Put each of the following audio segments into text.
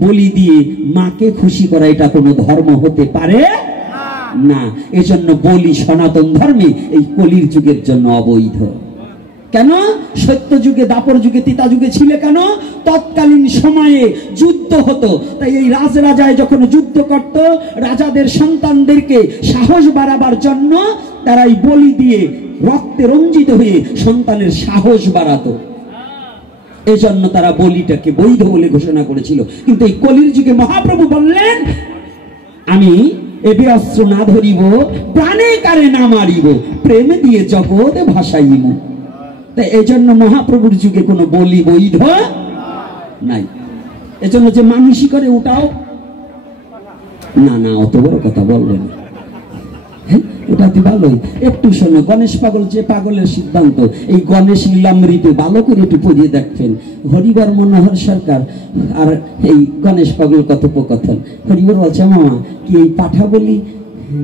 বলি দিয়ে মাকে খুশি করা এটা কোনো ধর্ম হতে পারে না। এজন্য বলি সনাতন ধর্মে এই কলির যুগের জন্য অবৈধ। কেন? সত্য যুগে, দাপর যুগে, তিতা যুগে ছিল কেন? তৎকালীন সময়ে যুদ্ধ হতো, তাই এই রাজরাজায় যখন যুদ্ধ করত, রাজাদের সন্তানদেরকে সাহস বাড়াবার জন্য তারা এই বলি দিয়ে রক্তে রঞ্জিত হয়ে সন্তানের সাহস বাড়াতো। এজন্য তারা বলিটাকে বৈধ বলে ঘোষণা করেছিল। কিন্তু এই কলির যুগে মহাপ্রভু বললেন, আমি এবে অস্ত্র না ধরিব, প্রাণে কারে না মারিব, প্রেম দিয়ে জগৎ ভাসাইব। তাই এজন্য মহাপ্রভুর যুগে কোনো বলি বৈধ নাই। এজন্য যে মানুষই করে ওটাও না, না অত বড় কথা বলবেন, ওটা তো ভালোই। একটু শোনো, গণেশ পাগল যে পাগলের সিদ্ধান্ত, এই গণেশ লীলামৃতে ভালো করে একটু পড়িয়ে দেখবেন। হরিবার মনোহর সরকার আর এই গণেশ পাগল কথোপকথন। হরিবার বলছে, মামা কি এই পাঠা বলি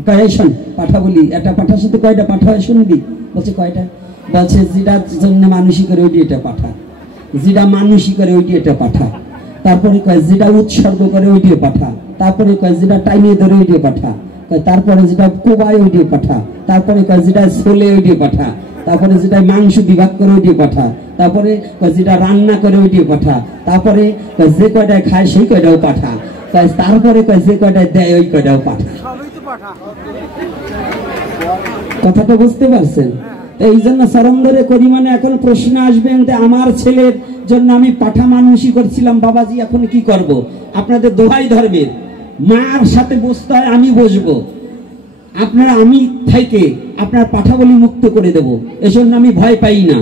কয়, শোন পাঠা বলি, একটা পাঠার সাথে কয়টা পাঠা হয় শুনবি? বলছে কয়টা? বলছে যেটার জন্য মানুষই করে ওইটি এটা পাঠা, যেটা মানুষই করে ওইটি এটা পাঠা, তারপরে কয় যেটা উৎসর্গ করে ওইটি পাঠা, তারপরে কয় যেটা টাইমে ধরে ওইটি পাঠা, তারপরে যেটা কোবায় ওইটি পাঠা, তারপরে কয় যেটা ছোলে ওইটি পাঠা, তারপরে যেটা মাংস বিভাগ করে ওইটি পাঠা, তারপরে যেটা রান্না করে ওইটি পাঠা, তারপরে যে কয়টায় খায় সেই কয়টাও পাঠা, তারপরে যে কয়টায় দেয় ওই কয়টাও পাঠা। কথাটা বুঝতে পারছেন? এই জন্য সরন্দরে করি মানে এখন প্রশ্ন আসবেন যে আমার ছেলের জন্য আমি পাঠা মানুষই করছিলাম, বাবাজি এখন কি করব? আপনাদের দোহাই ধর্মের মার সাথে বসতে হয়, আমি বসবো, আপনারা আমি থেকে আপনার পাঠা বলি মুক্ত করে দেব। এজন্য আমি ভয় পাই না।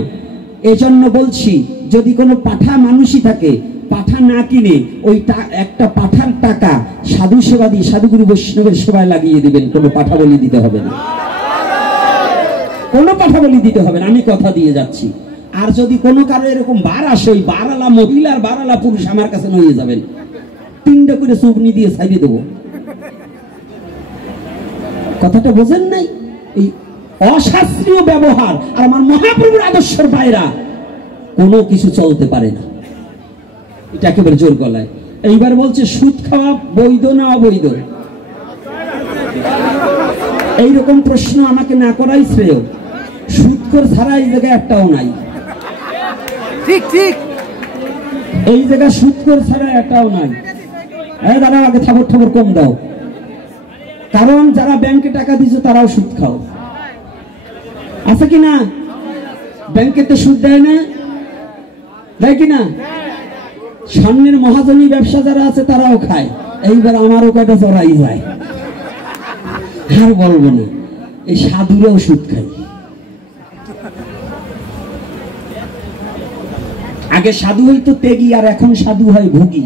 এজন্য বলছি, যদি কোনো পাঠা মানুষই থাকে, পাঠা না কিনে ওই একটা পাঠার টাকা সাধু সেবা দিয়ে সাধুগুরু বৈষ্ণবের সেবায় লাগিয়ে দিবেন, কোনো পাঠা বলি দিতে হবে না, কোনো পাঠা বলি দিতে হবে না, আমি কথা দিয়ে যাচ্ছি। আর যদি কোনো কারো এরকম বার আসে, ওই বারালা মহিলার বারালা পুরুষ আমার কাছে নিয়ে যাবেন, 3টা করে চুবনি দিয়ে ছাড়িয়ে দেবো। কথাটা বোঝেন নাই? এই অশাস্ত্রীয় ব্যবহার আর আমার মহাপ্রভুর আদর্শের বাইরা কোনো কিছু চলতে পারে না, এটা একেবারে জোর গলায়। এইবার বলছে সুদ খাওয়া বৈধ না অবৈধ? এইরকম প্রশ্ন আমাকে না করাই শ্রেয়। সুদখোর ছাড়া এই জায়গায় একটাও নাই। ঠিক ঠিক, এই জায়গায় সুদখোর ছাড়া একটাও নাই। দাদা আগে থাবর ঠাবর কম দাও, কারণ যারা ব্যাংকে টাকা দিচ্ছে তারাও সুদ খাও, আছে কিনা? ব্যাংকে তো সুদ দেয় না, দেয় কিনা? সামনের মহাজনী ব্যবসা যারা আছে তারাও খায়। এইবার আমারও কয়টা চড়াই যায়, আর বলবো না। এই সাধুরাও সুদ খায়। আগে সাধু হইতো ত্যাগী, আর এখন সাধু হয় ভোগী।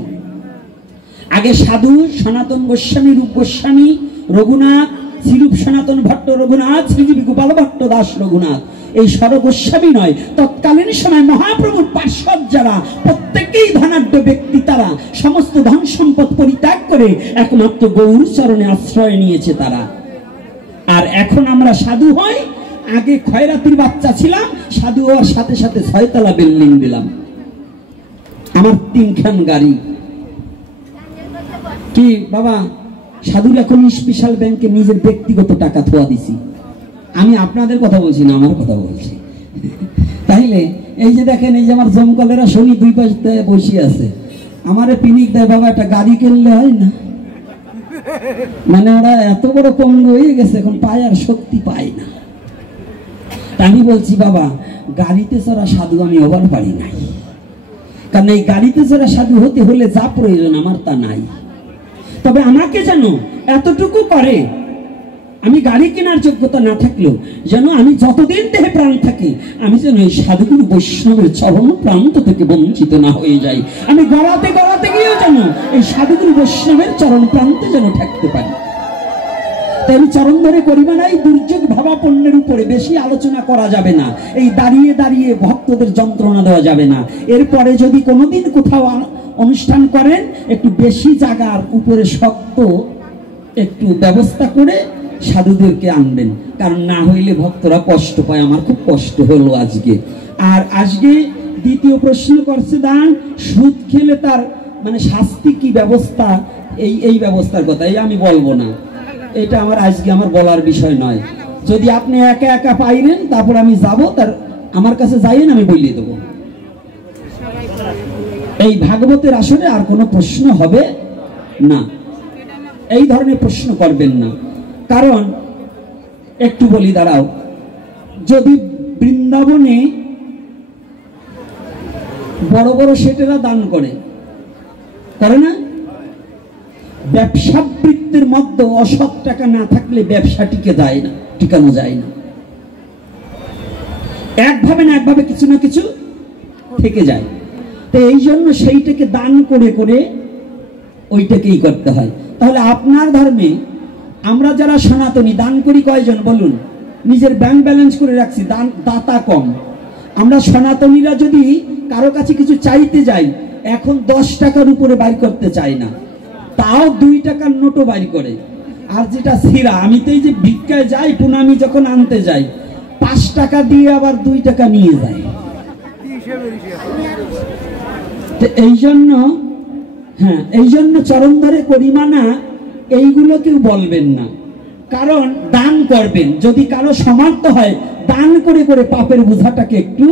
আগে সাধু সনাতন গোস্বামী, রূপ গোস্বামী, রঘুনাথ, শ্রীরূপ সনাতন ভট্ট রঘুনাথ, শ্রীজীবী গোপাল ভট্ট দাস রঘুনাথ, এই সরগোস্বামী নয়। তৎকালীন সময় মহাপ্রভুর পার্শ্বদ যারা প্রত্যেকেই ধনাঢ্য ব্যক্তি, তারা সমস্ত ধন সম্পদ পরিত্যাগ করে একমাত্র গৌর চরণে আশ্রয় নিয়েছে তারা। আর এখন আমরা সাধু হই, আগে খয়রাতির বাচ্চা ছিলাম, সাধু হওয়ার সাথে সাথে 6তলা বিল্ডিং দিলাম, আমার 3খান গাড়ি। কি বাবা, সাধুর এখন স্পেশাল ব্যাংকে নিজের ব্যক্তিগত টাকা থোয়া দিছি। আমি আপনাদের কথা বলছি না, আমার কথা বলছি। তাইলে এই যে দেখেন, এই যে আমার জমকলেরা শনি 2 পাশে বসে আছে, আমারে পিনিক দেয়, বাবা একটা গাড়ি কিনলে হয় না? মানে ওরা এত বড় পঙ্গু হয়ে গেছে, এখন পায় আর শক্তি পায় না। আমি বলছি, বাবা গাড়িতে চড়া সাধু আমি হবার পারি নাই, কারণ এই গাড়িতে চড়া সাধু হতে হলে যা প্রয়োজন আমার তা নাই। তবে আমাকে যেন এতটুকু করে, আমি গাড়ি কেনার যোগ্যতা না থাকলেও যেন আমি যতদিন দেহে প্রাণ থাকি, আমি যেন এই সাধুগুরু বৈষ্ণবের চরণ প্রান্ত থেকে বঞ্চিত না হয়ে যাই। আমি গড়াতে গড়াতে গিয়েও যেন এই সাধুগুরু বৈষ্ণবের চরণ প্রান্তে যেন থাকতে পারি। তাই আমি চরণ ধরে করিবা না। এই দুর্যোগ ভাবাপন্নের উপরে বেশি আলোচনা করা যাবে না, এই দাঁড়িয়ে দাঁড়িয়ে ভক্তদের যন্ত্রণা দেওয়া যাবে না। এরপরে যদি কোনোদিন কোথাও অনুষ্ঠান করেন, একটু বেশি জায়গার উপরে শক্ত একটু ব্যবস্থা করে সাধুদেরকে আনবেন, কারণ না হইলে ভক্তরা কষ্ট পায়। আমার খুব কষ্ট হলো আজকে। আর আজকে দ্বিতীয় প্রশ্ন করছে, দান সুদ খেলে তার মানে শাস্তি কি ব্যবস্থা, এই ব্যবস্থার কথা এই আমি বলবো না, এটা আমার আজকে আমার বলার বিষয় নয়। যদি আপনি একা একা পাইলেন তারপর আমি যাব, তার আমার কাছে যাইয়েন, আমি বলিয়ে দেবো। এই ভাগবতের আসরে আর কোনো প্রশ্ন হবে না, এই ধরনের প্রশ্ন করবেন না। কারণ একটু বলি দাঁড়াও, যদি বৃন্দাবনে বড় বড় সেটেরা দান করে না, ব্যবসাবৃত্তির মধ্যে অসৎ টাকা না থাকলে ব্যবসা টিকানো যায় না। একভাবে না একভাবে কিছু না কিছু থেকে যায়। তো এই জন্য সেইটাকে দান করে করে ওইটাকেই করতে হয়। তাহলে আপনার ধর্মে আমরা যারা সনাতনী দান করি কয়জন বলুন? নিজের ব্যাংক ব্যালেন্স করে রাখছি, দাতা কম। আমরা সনাতনীরা যদি কারো কাছে কিছু চাইতে যাই, এখন 10 টাকার উপরে বাইর করতে চাই না, তাও 2 টাকার নোটও বাইর করে। আর যেটা সিরা, আমি তো এই যে ভিক্ষায় যাই, পুনামি যখন আনতে যাই 5 টাকা দিয়ে আবার 2 টাকা নিয়ে যায়। এই জন্য চরণ ধরে করিমানা এইগুলো কেউ বলবেন না। কারণ দান করবেন, যদি কারো সামর্থ্য হয় দান করে করে পাপের বোঝাটাকে একটু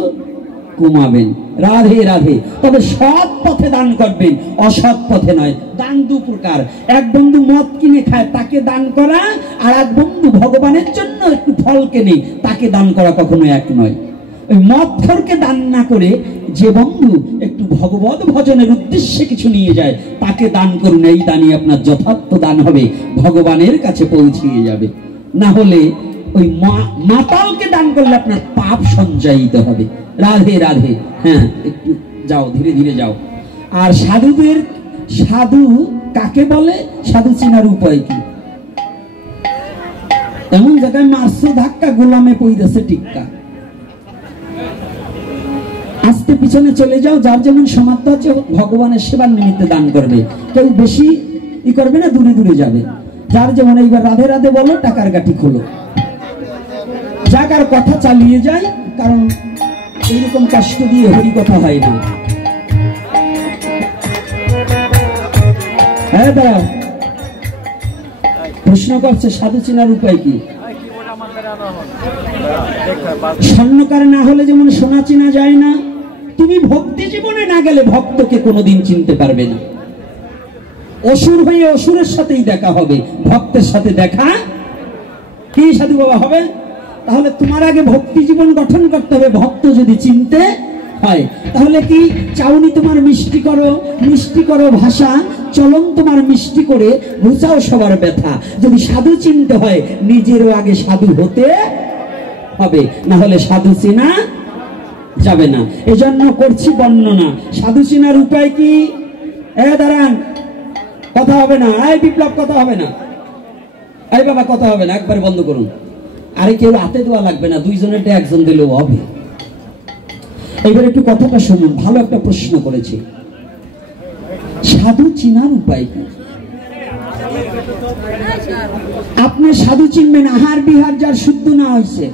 কমাবেন। রাধে রাধে। তবে সৎ পথে দান করবেন, অসৎ পথে নয়। দান 2 প্রকার, এক বন্ধু মদ কিনে খায় তাকে দান করা, আর এক বন্ধু ভগবানের জন্য একটু ফল কেনে তাকে দান করা কখনো এক নয়। ওই মদখোরকে দান না করে যে বন্ধু একটু ভগবত ভজনের উদ্দেশ্যে কিছু নিয়ে যায় তাকে দান করুন। এই দানই আপনার যথার্থ দান হবে, ভগবানের কাছে পৌঁছিয়ে যাবে। না হলে ওই মাতালকে দান করলে আপনার পাপ সঞ্চয়িত হবে। রাধে রাধে। হ্যাঁ, একটু যাও, ধীরে ধীরে যাও। আর সাধু কাকে বলে, সাধু চেনার উপায় কি? এমন জায়গায় মারছে ধাক্কা, গোলামে পইরেছে টিক্কা। আস্তে পিছনে চলে যাও, যার যেমন সামর্থ্য আছে ভগবানের সেবার নিমিত্তে দান করবে। কেউ বেশি করবে না, দূরে দূরে যাবে। যার যেমন, এইবার রাধে রাধে বলো, টাকার গাঠি খোলো, যাকার কথা চালিয়ে যায়। কারণ এইরকম কষ্ট দিয়ে হরি কথা হয় না। হ্যাঁ দাদা, প্রশ্ন করছে সাধু চেনার উপায় কি? স্বর্ণকার না হলে যেমন সোনা চেনা যায় না, তুমি ভক্তি জীবনে না গেলে ভক্তকে কোনোদিন চিনতে পারবে না। অসুর হয়ে অসুরের সাথেই দেখা হবে, ভক্তের সাথে দেখা কি সাধু বাবা হবে? তাহলে তোমার আগে ভক্তি জীবন গঠন করতে হবে, ভক্ত যদি চিনতে হয়। তাহলে কি চাউনি তোমার মিষ্টি করো ভাষা, চলন তোমার মিষ্টি করে ঘুচাও সবার ব্যথা। যদি সাধু চিনতে হয় নিজেরও আগে সাধু হতে হবে, না হলে সাধু চেনা যাবে না। এজন্য করছি বর্ণনা। সাধু চেনার উপায় কি? দাঁড়ান, কথা হবে না। বিপ্লব, কথা হবে না। বাবা, কথা হবে না, একবারে বন্ধ করুন। আরে কেউ হাতে দেওয়া লাগবে না, 2 জনেরটা 1 জন দিলেও হবে। এবার একটু কথাটা শুনুন, ভালো একটা প্রশ্ন করেছে। সাধু চিনার উপায় কি? আপনি সাধু চিনবেন আহার বিহার যার শুদ্ধ না হয়েছে,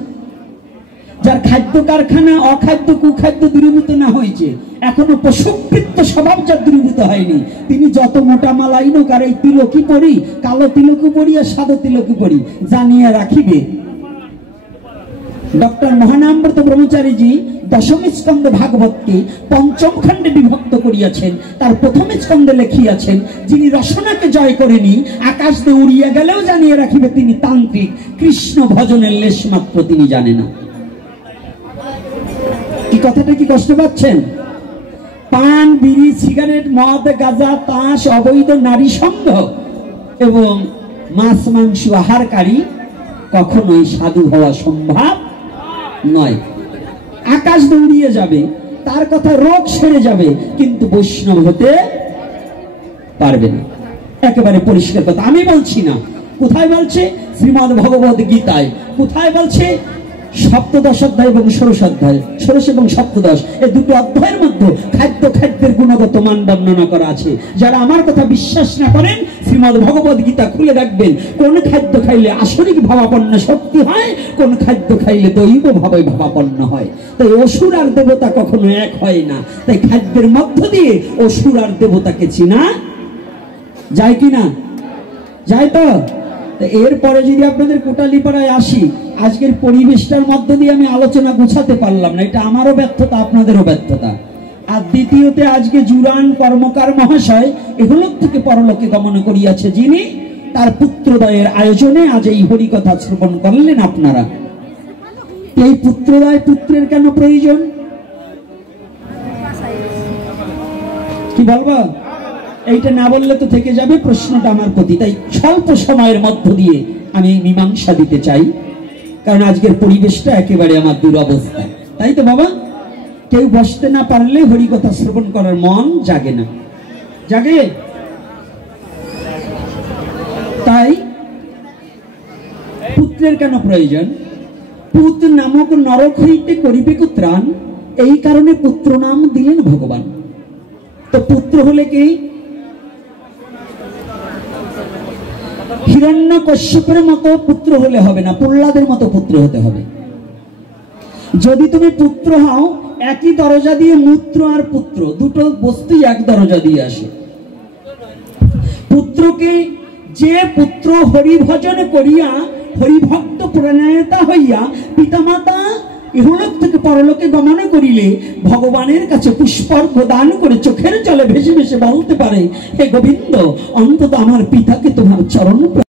যার খাদ্য কারখানা অখাদ্য কুখাদ্য দূরীভূত না হয়েছে, এখনো পশুবৃত্ত স্বভাব যার দূরীভূত হয়নি, তিনি যত মোটা মালাই নোক আর এই তিলকি পড়ি, কালো তিলকি পড়ি আর সাদা তিলকি পড়ি, জানিয়ে রাখিবে। ডক্টর মহানামব্রত ব্রহ্মচারীজি 10ম স্কন্ধে ভাগবতকে 5ম খণ্ডে বিভক্ত করিয়াছেন। তার 1ম স্কন্ধে লিখিয়াছেন, যিনি রসনাকে জয় করেনি, আকাশ দিয়ে উড়িয়া গেলেও জানিয়ে রাখিবে তিনি তান্ত্রিক, কৃষ্ণ ভজনের লেশ মাত্র তিনি জানে না। এই কথাটা কি কষ্ট পাচ্ছেন? পান, বিড়ি, সিগারেট, মদ, গাঁজা, তাস, অবৈধ নারী সঙ্গ এবং মাছ মাংস আহারকারী কখনোই সাধু হওয়া সম্ভব নয়। আকাশ দৌড়িয়ে যাবে, তার কথা রোগ সেরে যাবে, কিন্তু বৈষ্ণব হতে পারবে না। একেবারে পরিষ্কার কথা, আমি বলছি না। কোথায় বলছে? শ্রীমদ্ ভগবদ গীতায়। কোথায় বলছে? সপ্তদশ অধ্যায় এবং ষোড়শ অধ্যায়, ষোড়শ এবং সপ্তদশ, এই দুটো অধ্যায়ের মধ্যে খাদ্যের গুণগত মান বর্ণনা করা আছে। যারা আমার কথা বিশ্বাস না করেন, শ্রীমদ্ ভগবদ গীতা খুলে রাখবেন। কোন খাদ্য খাইলে আসরিক ভাবাপন্ন শক্তি হয়, কোন খাদ্য খাইলে দৈব ভাবে ভাবাপন্ন হয়। তাই অসুর আর দেবতা কখনো এক হয় না। তাই খাদ্যের মধ্য দিয়ে অসুর আর দেবতাকে চিনা যায় কিনা? যায় তো? এরপরে যদি আপনাদের কোটালীপাড়ায় আসি, আজকের পরিবেশটার মধ্য দিয়ে আমি আলোচনা গোছাতে পারলাম না, এটা আমারও ব্যর্থতা, আপনাদেরও ব্যর্থতা। আর দ্বিতীয়তে, আজকে জুরান কর্মকার মহাশয় এগুলোর থেকে পরলোকে গমন করিয়াছে যিনি, তার পুত্রদয়ের আয়োজনে আজ এই হরিকথা শ্রবণ করলেন আপনারা। এই পুত্রদয়, পুত্রের কেন প্রয়োজন কি বলবো? এইটা না বললে তো থেকে যাবে প্রশ্নটা আমার প্রতি। তাই স্বল্প সময়ের মধ্য দিয়ে আমি মীমাংসা দিতে চাই, কারণ আজকের পরিবেশটা একেবারে আমার দুরবস্থা। তাই তো বাবা, কেউ বসতে না পারলে হরিকথা শ্রবণ করার মন জাগে না, জাগে? তাই পুত্রের কেন প্রয়োজন? পুত্র নামক নরক হইতে করিবে ত্রাণ, এই কারণে পুত্র নাম দিলেন ভগবান। তো পুত্র হলে কি? হিরণ্যকশ্যপের মতো পুত্র হলে হবে না, প্রহ্লাদের মতো পুত্র হতে হবে। যদি তুমি পুত্র হও, একই দরজা দিয়ে মূত্র আর পুত্র, দুটো বস্তুই এক দরজা দিয়ে আসে। পুত্রকে যে পুত্র হরিভজন করিয়া হরিভক্ত প্রণয়তা হইয়া পিতামাতা ইহলোক থেকে পরলোকে গমন করিলে ভগবানের কাছে পুষ্পার্ঘ দান করে চোখের জলে ভেসে ভেসে বলতে পারে, হে গোবিন্দ, অন্তত আমার পিতাকে তোমার চরণ